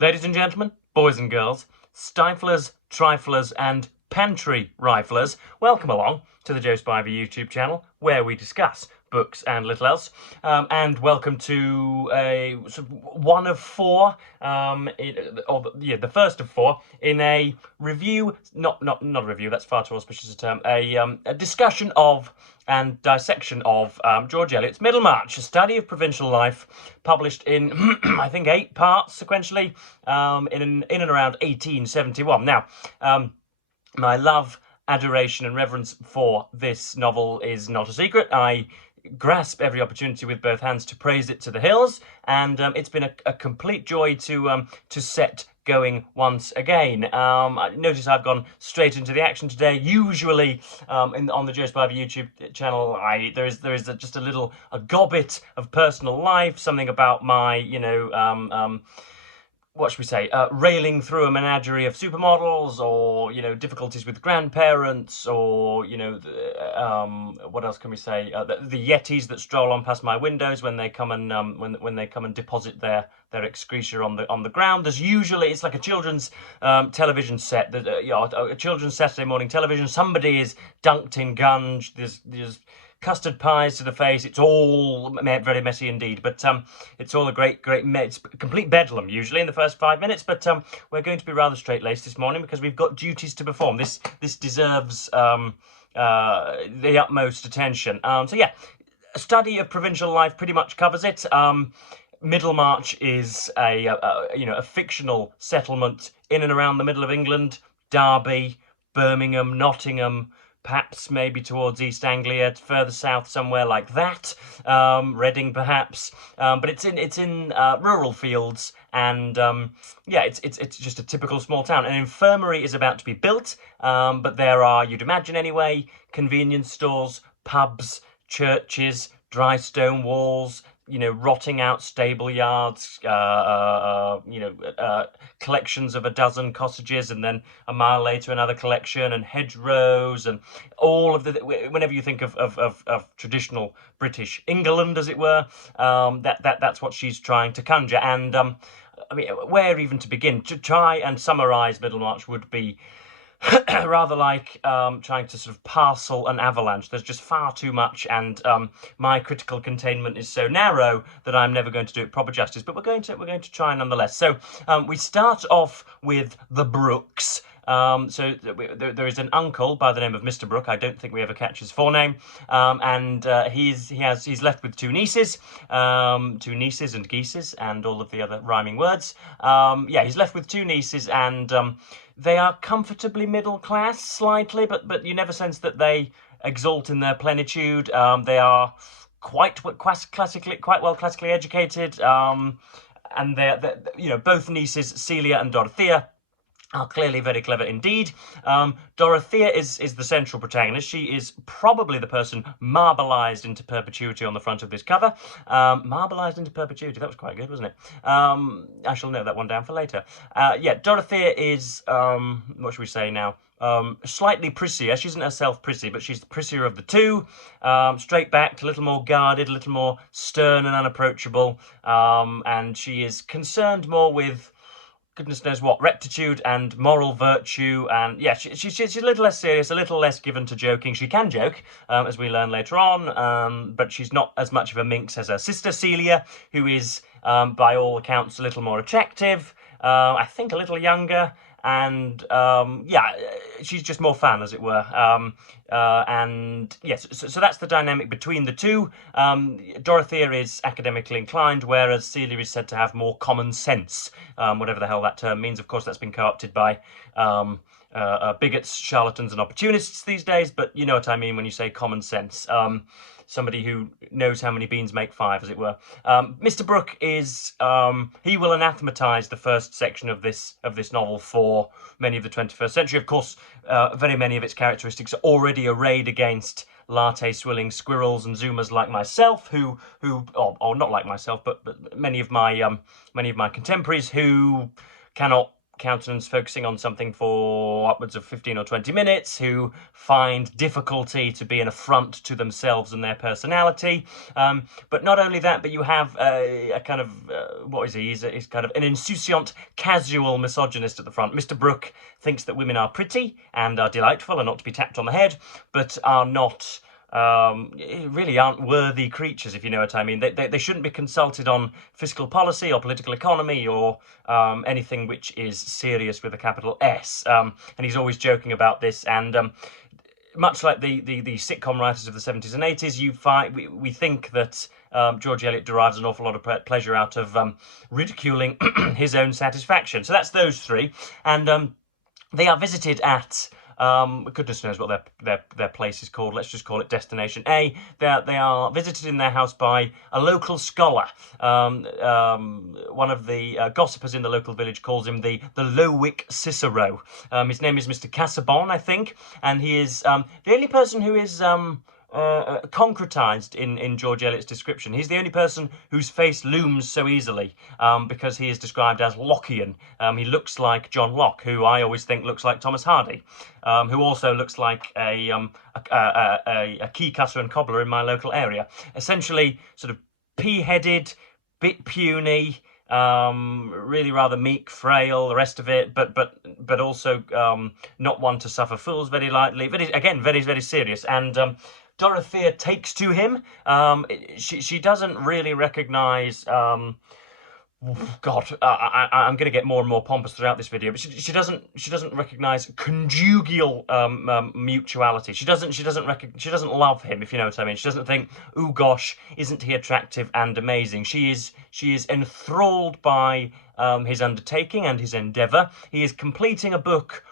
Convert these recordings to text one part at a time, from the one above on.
Ladies and gentlemen, boys and girls, stiflers, triflers and pantry riflers, welcome along to the Joe Spiver YouTube channel where we discuss books and little else. And welcome to one of four, the first of four in a review, not a review, that's far too auspicious a term, a discussion of and dissection of George Eliot's Middlemarch, a study of provincial life, published in, I think, 8 parts sequentially, in and around 1871. Now, my love, adoration and reverence for this novel is not a secret. I grasp every opportunity with both hands to praise it to the hills, and it's been a complete joy to set going once again. Notice I've gone straight into the action today. Usually, on the Joe Spiver YouTube channel, there is just a gobbit of personal life, something about my, what should we say, railing through a menagerie of supermodels, or, difficulties with grandparents, or, what else can we say? The yetis that stroll on past my windows when they come and when they come and deposit their excreta on the ground. There's usually, it's like a children's television set, that a children's Saturday morning television. Somebody is dunked in gunge. There's custard pies to the face. It's all very messy indeed, but it's all a it's complete bedlam usually in the first 5 minutes. But we're going to be rather straight-laced this morning because we've got duties to perform. This deserves the utmost attention. So yeah, a study of provincial life pretty much covers it. Middlemarch is a fictional settlement in and around the middle of England. Derby, Birmingham, Nottingham, perhaps maybe towards East Anglia, further south somewhere like that, Reading perhaps, but it's in rural fields, and it's just a typical small town. An infirmary is about to be built, but there are, you'd imagine anyway, convenience stores, pubs, churches, dry stone walls, rotting out stable yards, collections of a dozen cottages, and then a mile later another collection, and hedgerows, and all of whenever you think of traditional British England, as it were, that's what she's trying to conjure. And where even to begin? To try and summarise Middlemarch would be rather like trying to sort of parcel an avalanche. There's just far too much, and my critical containment is so narrow that I'm never going to do it proper justice. But we're going to try nonetheless. So we start off with the Brookes. So there is an uncle by the name of Mr. Brooke. I don't think we ever catch his forename, and he's left with two nieces and geeses and all of the other rhyming words. He's left with two nieces, and they are comfortably middle class, slightly, but you never sense that they exult in their plenitude. They are quite well classically educated, and they're both nieces, Celia and Dorothea, are clearly very clever indeed. Dorothea is the central protagonist. She is probably the person marbleized into perpetuity on the front of this cover. Marbleized into perpetuity, that was quite good, wasn't it? I shall note that one down for later. Dorothea is, what should we say now? Slightly prissier. She isn't herself prissy, but she's the prissier of the two. Straight-backed, a little more guarded, a little more stern and unapproachable. And she is concerned more with goodness knows what, rectitude and moral virtue, and she's a little less serious, a little less given to joking. She can joke, as we learn later on, but she's not as much of a minx as her sister Celia, who is, by all accounts, a little more attractive, I think a little younger, and she's just more fun, as it were. And yes, so that's the dynamic between the two. Dorothea is academically inclined, whereas Celia is said to have more common sense, whatever the hell that term means. Of course, that's been co-opted by bigots, charlatans and opportunists these days, but you know what I mean when you say common sense. Somebody who knows how many beans make five, as it were. Mr. Brooke is, he will anathematise the first section of this novel for many of the 21st century. Of course, very many of its characteristics are already arrayed against latte-swilling squirrels and zoomers like myself, or not like myself, but many of my contemporaries who cannot countenance focusing on something for upwards of 15 or 20 minutes, who find difficulty to be an affront to themselves and their personality. But not only that, but you have a kind of, what is he? He's kind of an insouciant, casual misogynist at the front. Mr. Brooke thinks that women are pretty and are delightful and not to be tapped on the head, but are not... really aren't worthy creatures, if you know what I mean. They shouldn't be consulted on fiscal policy or political economy or anything which is serious with a capital S. And he's always joking about this. And much like the sitcom writers of the 70s and 80s, we think that George Eliot derives an awful lot of pleasure out of ridiculing his own satisfaction. So that's those three. And they are visited at... goodness knows what their place is called. Let's just call it Destination A. They are visited in their house by a local scholar. One of the gossipers in the local village calls him the Lowick Cicero. His name is Mr. Casaubon, I think, and he is the only person who is concretized in George Eliot's description. He's the only person whose face looms so easily because he is described as Lockean. He looks like John Locke, who I always think looks like Thomas Hardy, who also looks like a key cutter and cobbler in my local area. Essentially, sort of pea-headed, bit puny, really rather meek, frail, the rest of it, but also not one to suffer fools very lightly. Again, very, very serious. And Dorothea takes to him. She doesn't really recognise... God, I'm going to get more and more pompous throughout this video, but she doesn't recognise conjugal mutuality. She doesn't love him, if you know what I mean. She doesn't think, "Ooh gosh, isn't he attractive and amazing?" She is enthralled by his undertaking and his endeavour. He is completing a book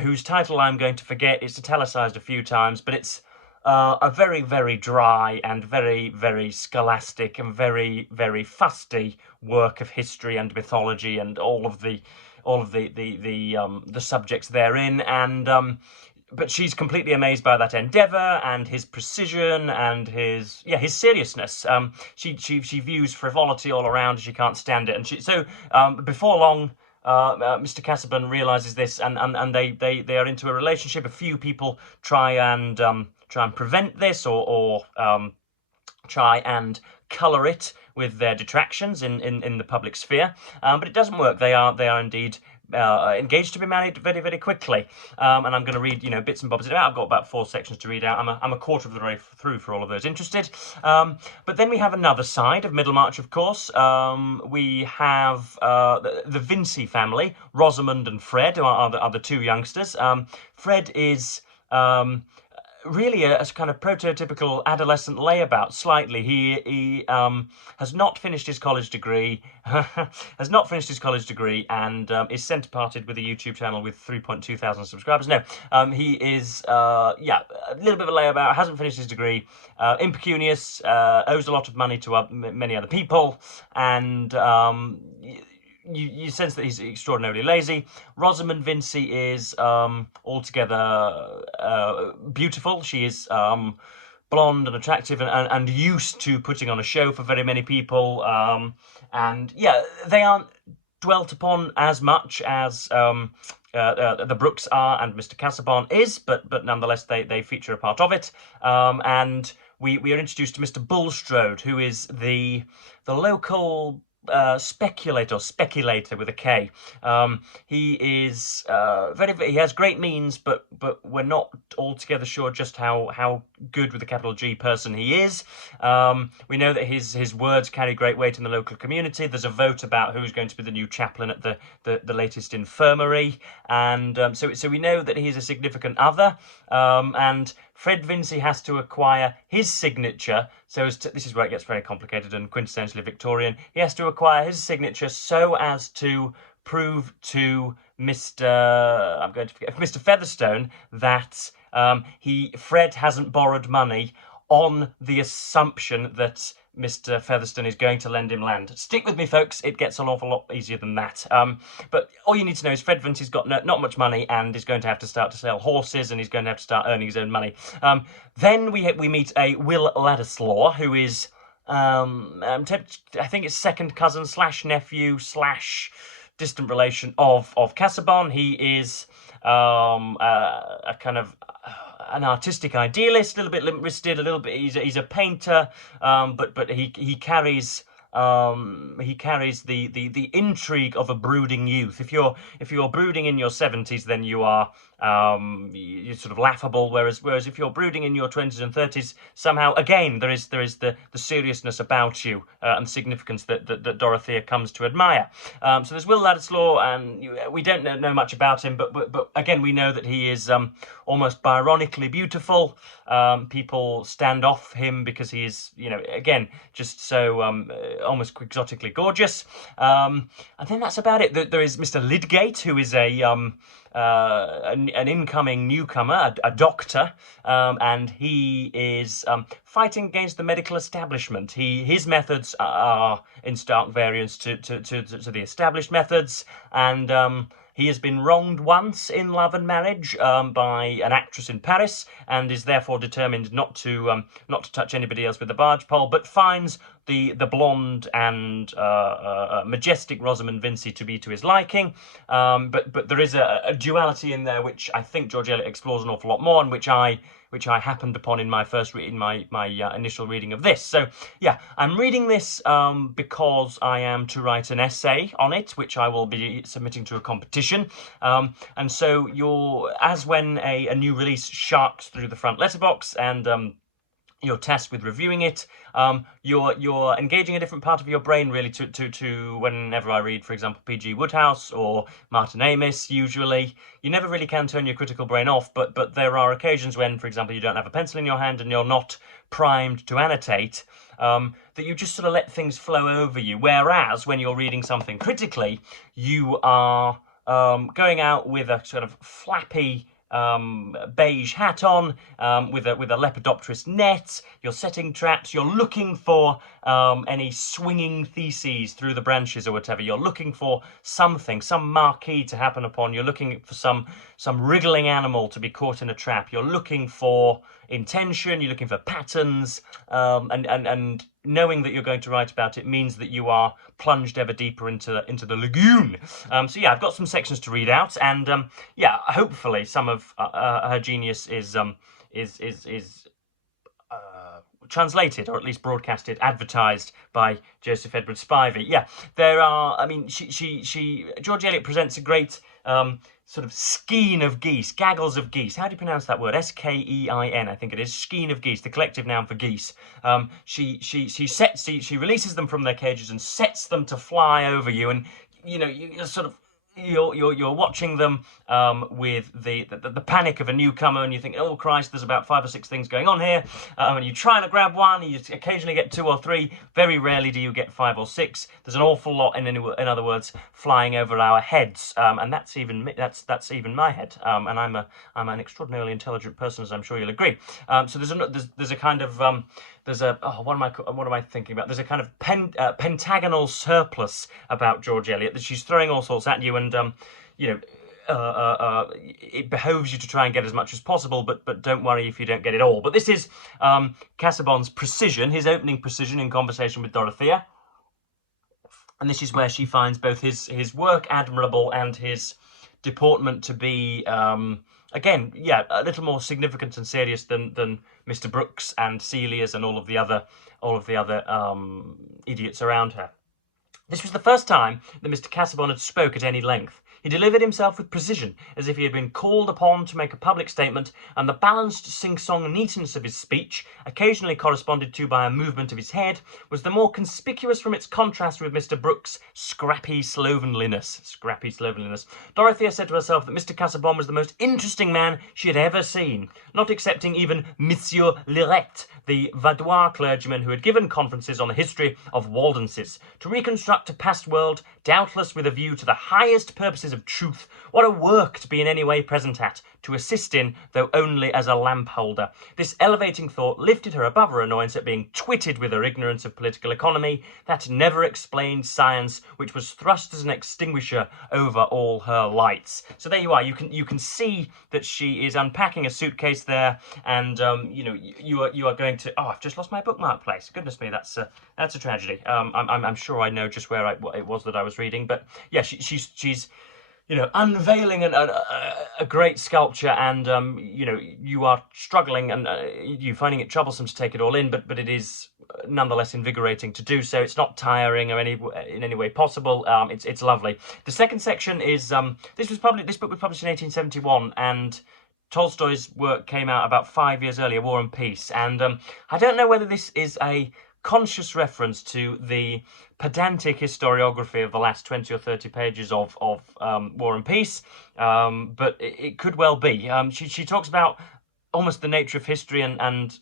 whose title I'm going to forget. It's italicised a few times, but it's a very, very dry and very, very scholastic and very, very fusty work of history and mythology and all of the subjects therein. And but she's completely amazed by that endeavour and his precision and his seriousness. She views frivolity all around. She can't stand it, and before long. Mr. Casaubon realises this, and they are into a relationship. A few people try and prevent this, or try and colour it with their detractions in the public sphere, but it doesn't work. They are indeed engaged to be married very, very quickly, and I'm going to read bits and bobs. I've got about 4 sections to read out. I'm a quarter of the way through for all of those interested. But then we have another side of Middlemarch, of course. We have the Vincy family, Rosamond and Fred, who are the 2 youngsters. Fred is really a kind of prototypical adolescent layabout, slightly. He has not finished his college degree, and is centre-parted with a YouTube channel with 3.2 thousand subscribers. No, he is, a little bit of a layabout, hasn't finished his degree, impecunious, owes a lot of money to many other people, and... You sense that he's extraordinarily lazy. Rosamond Vincy is altogether beautiful. She is blonde and attractive and used to putting on a show for very many people. And yeah, they aren't dwelt upon as much as the Brookes are and Mr. Casaubon is, but nonetheless they feature a part of it. And we are introduced to Mr. Bulstrode, who is the local speculator with a K. He is he has great means, but we're not altogether sure just how good with a capital G person he is. We know that his words carry great weight in the local community. There's a vote about who's going to be the new chaplain at the latest infirmary, and so we know that he's a significant other, and Fred Vincy has to acquire his signature, this is where it gets very complicated and quintessentially Victorian. He has to acquire his signature so as to prove to Mr. Featherstone that Fred hasn't borrowed money on the assumption that Mr. Featherstone is going to lend him land. Stick with me, folks. It gets an awful lot easier than that. But all you need to know is Fred Vincy's got not much money and is going to have to start to sell horses, and he's going to have to start earning his own money. Then we meet a Will Ladislaw, who is, I think it's second cousin / nephew / distant relation of Casaubon. He is a kind of an artistic idealist, a little bit limp-wristed, a little bit. He's a painter, but he carries. He carries the intrigue of a brooding youth. If you're brooding in your 70s, then you're sort of laughable. Whereas if you're brooding in your 20s and 30s, somehow again there is the seriousness about you and significance that Dorothea comes to admire. So there's Will Ladislaw, and we don't know much about him, but again we know that he is almost Byronically beautiful. People stand off him because he is, again, just so almost quixotically gorgeous. And then that's about it. There is Mr. Lydgate, who is an incoming newcomer, a doctor, and he is fighting against the medical establishment. His methods are in stark variance to the established methods, and he has been wronged once in love and marriage by an actress in Paris, and is therefore determined not to touch anybody else with the barge pole, but finds the blonde and majestic Rosamund Vincy to be to his liking. But there is a duality in there which I think George Eliot explores an awful lot more, and which I happened upon in my initial reading of this. So yeah, I'm reading this because I am to write an essay on it, which I will be submitting to a competition. And so as when a new release sharks through the front letterbox, and you're tasked with reviewing it, you're engaging a different part of your brain really to whenever I read, for example, P.G. Wodehouse or Martin Amis. Usually you never really can turn your critical brain off, but there are occasions when, for example, you don't have a pencil in your hand and you're not primed to annotate, that you just sort of let things flow over you. Whereas when you're reading something critically, you are going out with a sort of flappy beige hat on, with a lepidopterist net. You're setting traps. You're looking for any swinging theses through the branches or whatever. You're looking for something, some marquee to happen upon. You're looking for some wriggling animal to be caught in a trap. You're looking for intention. You're looking for patterns, and knowing that you're going to write about it means that you are plunged ever deeper into the lagoon. So yeah, I've got some sections to read out, and yeah, hopefully some of her genius is translated, or at least broadcasted, advertised by Joseph Edward Spivey. Yeah, there are. I mean, George Eliot presents a great sort of skein of geese, gaggles of geese. How do you pronounce that word? S-K-E-I-N, I think it is. Skein of geese, the collective noun for geese. She releases them from their cages and sets them to fly over you, and you're sort of. You're watching them with the panic of a newcomer, and you think, oh Christ, there's about 5 or 6 things going on here, and you try to grab one, and you occasionally get 2 or 3. Very rarely do you get 5 or 6. There's an awful lot, in other words, flying over our heads, and that's even my head, and I'm an extraordinarily intelligent person, as I'm sure you'll agree. So there's a kind of what am I thinking about? There's a kind of pentagonal surplus about George Eliot, that she's throwing all sorts at you, and it behoves you to try and get as much as possible, but don't worry if you don't get it all. But this is Casaubon's precision, his opening precision in conversation with Dorothea, and this is where she finds both his work admirable and his deportment to be again, yeah, a little more significant and serious than Mr. Brooks and Celia's and all of the other idiots around her. This was the first time that Mr. Casaubon had spoke at any length. He delivered himself with precision, as if he had been called upon to make a public statement, and the balanced sing-song neatness of his speech, occasionally corresponded to by a movement of his head, was the more conspicuous from its contrast with Mr. Brooks' scrappy slovenliness. Dorothea said to herself that Mr. Casaubon was the most interesting man she had ever seen, not excepting even Monsieur Lirette, the Vaudois clergyman who had given conferences on the history of Waldenses, to reconstruct a past world, doubtless with a view to the highest purposes of of truth. What a work to be in any way present at, to assist in, though only as a lamp holder. This elevating thought lifted her above her annoyance at being twitted with her ignorance of political economy, that never explained science, which was thrust as an extinguisher over all her lights. So there you are. You can see that she is unpacking a suitcase there, and you know, you are going to. Oh, I've just lost my bookmark place. Goodness me, that's a tragedy. I'm sure I know just where it was that I was reading, but yeah, she's you know, unveiling a great sculpture, and you know, you are struggling and you finding it troublesome to take it all in, but it is nonetheless invigorating to do so. It's not tiring or in any way possible. It's lovely. The second section is this book was published in 1871, and Tolstoy's work came out about 5 years earlier, War and Peace, and I don't know whether this is a conscious reference to the pedantic historiography of the last 20 or 30 pages of War and Peace, but it could well be. She talks about almost the nature of history and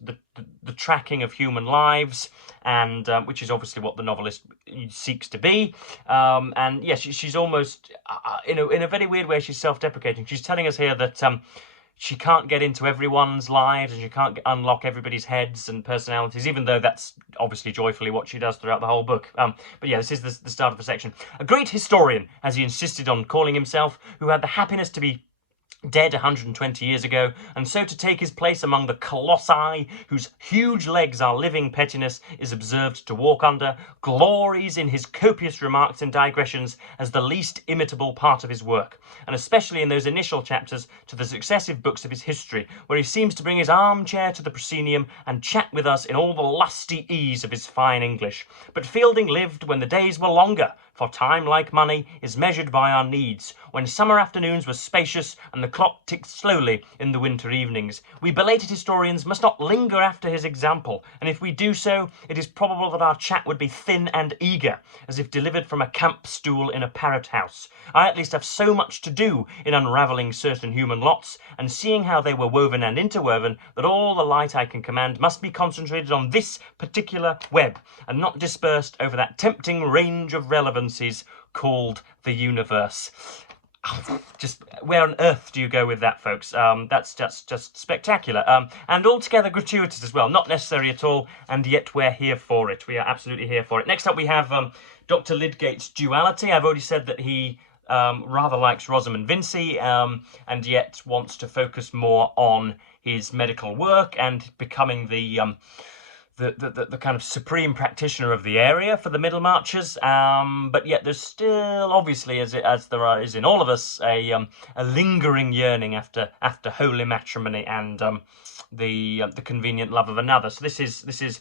the tracking of human lives, and which is obviously what the novelist seeks to be. And yes, she's almost in a very weird way, she's self-deprecating. She's telling us here that she can't get into everyone's lives, and she can't unlock everybody's heads and personalities, even though that's obviously joyfully what she does throughout the whole book. But yeah, this is the start of the section. A great historian, as he insisted on calling himself, who had the happiness to be dead 120 years ago, and so to take his place among the colossi whose huge legs our living pettiness is observed to walk under, glories in his copious remarks and digressions as the least imitable part of his work, and especially in those initial chapters to the successive books of his history, where he seems to bring his armchair to the proscenium and chat with us in all the lusty ease of his fine English. But Fielding lived when the days were longer, for time, like money, is measured by our needs, when summer afternoons were spacious and the clock ticked slowly in the winter evenings. We belated historians must not linger after his example, and if we do so, it is probable that our chat would be thin and eager, as if delivered from a camp stool in a parrot house. I at least have so much to do in unravelling certain human lots, and seeing how they were woven and interwoven, that all the light I can command must be concentrated on this particular web, and not dispersed over that tempting range of relevancies called the universe. Just where on earth do you go with that, folks? That's just spectacular, and altogether gratuitous as well. Not necessary at all, and yet we're here for it. We are absolutely here for it. Next up, we have Dr. Lydgate's Duality. I've already said that he rather likes Rosamund Vincy, and yet wants to focus more on his medical work and becoming the kind of supreme practitioner of the area for the Middlemarchers, but yet there's still, obviously, as there is in all of us, a lingering yearning after holy matrimony and the convenient love of another. So this is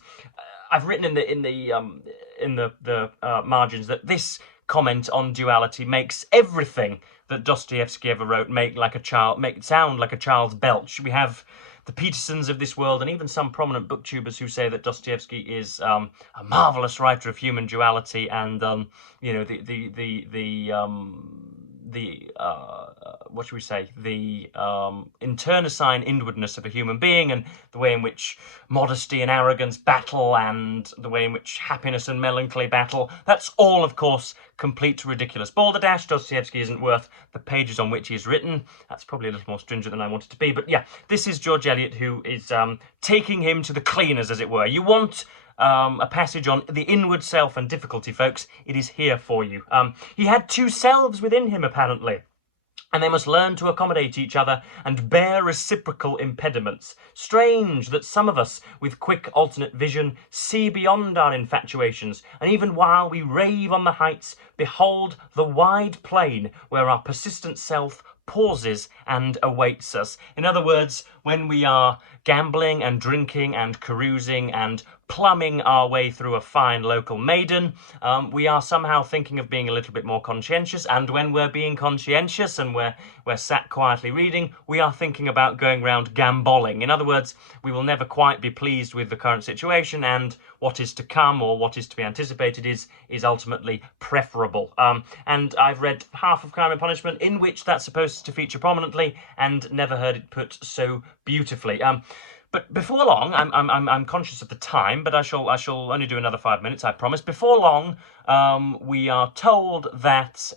I've written in the margins that this comment on duality makes everything that Dostoevsky ever wrote make it sound like a child's belch. We have the Petersons of this world, and even some prominent booktubers who say that Dostoevsky is a marvelous writer of human duality, and you know, what should we say, the internecine inwardness of a human being, and the way in which modesty and arrogance battle, and the way in which happiness and melancholy battle. That's all, of course, complete ridiculous balderdash. Dostoevsky isn't worth the pages on which he's written. That's probably a little more stringent than I wanted to be, but yeah, this is George Eliot, who is taking him to the cleaners, as it were. You want a passage on the inward self and difficulty, folks, it is here for you. He had two selves within him, apparently, and they must learn to accommodate each other and bear reciprocal impediments. Strange that some of us, with quick alternate vision, see beyond our infatuations, and even while we rave on the heights, behold the wide plain where our persistent self pauses and awaits us. In other words, when we are gambling and drinking and carousing and plumbing our way through a fine local maiden, we are somehow thinking of being a little bit more conscientious, and when we're being conscientious and we're sat quietly reading, we are thinking about going round gambolling. In other words, we will never quite be pleased with the current situation, and what is to come or what is to be anticipated is ultimately preferable. And I've read half of Crime and Punishment, in which that's supposed to feature prominently, and never heard it put so beautifully. But before long, I'm conscious of the time, but I shall only do another 5 minutes, I promise. Before long, we are told that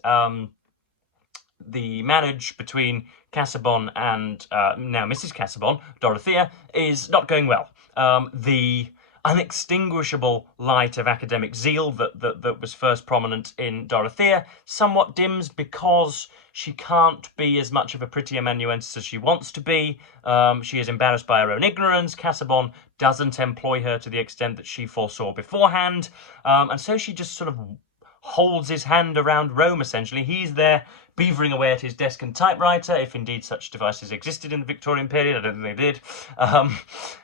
the marriage between Casaubon and now Mrs. Casaubon, Dorothea, is not going well. The unextinguishable light of academic zeal that was first prominent in Dorothea somewhat dims because she can't be as much of a pretty amanuensis as she wants to be. She is embarrassed by her own ignorance. Casaubon doesn't employ her to the extent that she foresaw beforehand. And so she just sort of holds his hand around Rome, essentially. He's there beavering away at his desk and typewriter, if indeed such devices existed in the Victorian period. I don't think they did.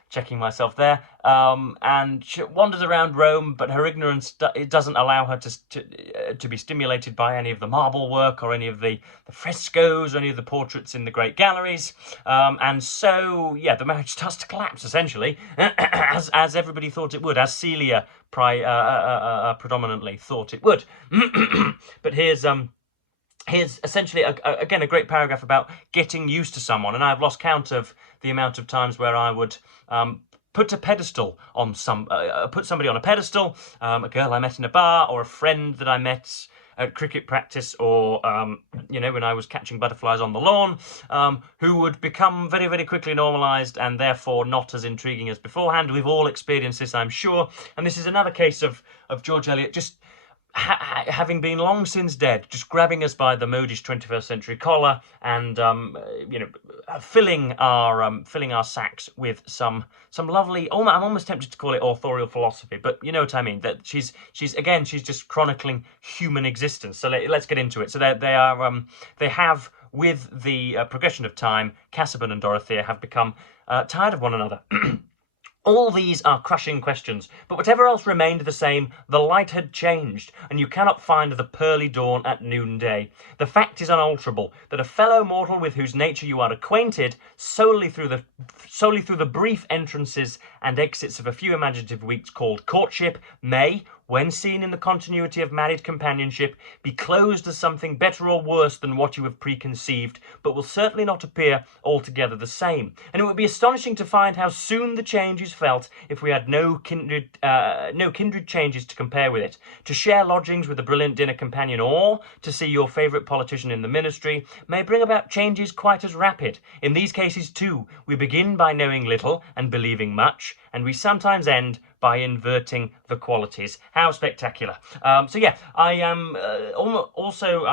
Checking myself there. And she wanders around Rome, but her ignorance it doesn't allow her to be stimulated by any of the marble work or any of the frescoes or any of the portraits in the great galleries. And so, yeah, the marriage starts to collapse, essentially, as everybody thought it would, as Celia predominantly thought it would. But here's essentially, again, a great paragraph about getting used to someone. And I've lost count of the amount of times where I would put somebody on a pedestal, a girl I met in a bar, or a friend that I met at cricket practice, or when I was catching butterflies on the lawn, who would become very, very quickly normalised and therefore not as intriguing as beforehand. We've all experienced this, I'm sure. And this is another case of George Eliot just having been long since dead, just grabbing us by the modish 21st century collar and filling our sacks with some lovely. I'm almost tempted to call it authorial philosophy, but you know what I mean. That she's just chronicling human existence. So let's get into it. So they have, with the progression of time, Casaubon and Dorothea have become tired of one another. All these are crushing questions, but whatever else remained the same, the light had changed, and you cannot find the pearly dawn at noonday. The fact is unalterable, that a fellow mortal with whose nature you are acquainted solely through the brief entrances and exits of a few imaginative weeks called courtship may, when seen in the continuity of married companionship, be closed as something better or worse than what you have preconceived, but will certainly not appear altogether the same. And it would be astonishing to find how soon the change is felt if we had no kindred changes to compare with it. To share lodgings with a brilliant dinner companion, or to see your favourite politician in the ministry, may bring about changes quite as rapid. In these cases, too, we begin by knowing little and believing much, and we sometimes end by inverting the qualities. How spectacular. So yeah, I am I'm also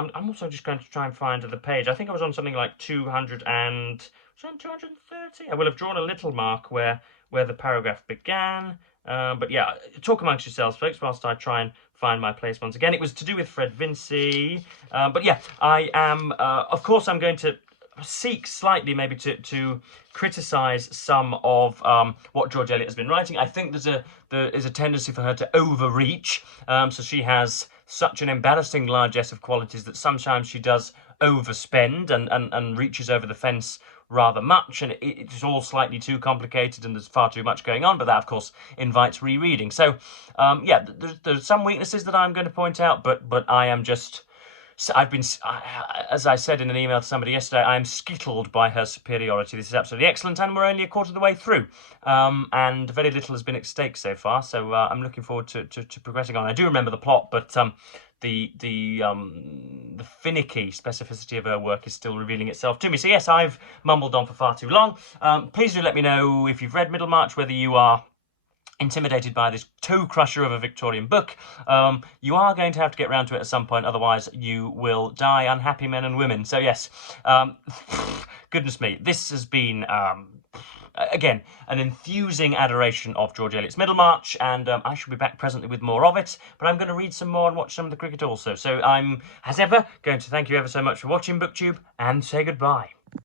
just going to try and find the page. I think I was on something like 230. I will have drawn a little mark where the paragraph began. But yeah, talk amongst yourselves, folks, whilst I try and find my place once again. It was to do with Fred Vincy. But yeah, I am, of course, I'm going to seek slightly maybe to criticise some of what George Eliot has been writing. I think there is a tendency for her to overreach. So she has such an embarrassing largesse of qualities that sometimes she does overspend and reaches over the fence rather much, and it's all slightly too complicated and there's far too much going on, but that of course invites rereading. So yeah, there's some weaknesses that I'm going to point out, but I am just, as I said in an email to somebody yesterday, I am skittled by her superiority. This is absolutely excellent, and we're only a quarter of the way through, and very little has been at stake so far, so I'm looking forward to progressing on. I do remember the plot, but the finicky specificity of her work is still revealing itself to me. So yes, I've mumbled on for far too long. Please do let me know if you've read Middlemarch, whether you are intimidated by this toe crusher of a Victorian book. You are going to have to get round to it at some point, otherwise you will die unhappy men and women. So yes, goodness me, this has been again, an enthusing adoration of George Eliot's Middlemarch, and I shall be back presently with more of it, but I'm going to read some more and watch some of the cricket also. So I'm, as ever, going to thank you ever so much for watching BookTube, and say goodbye.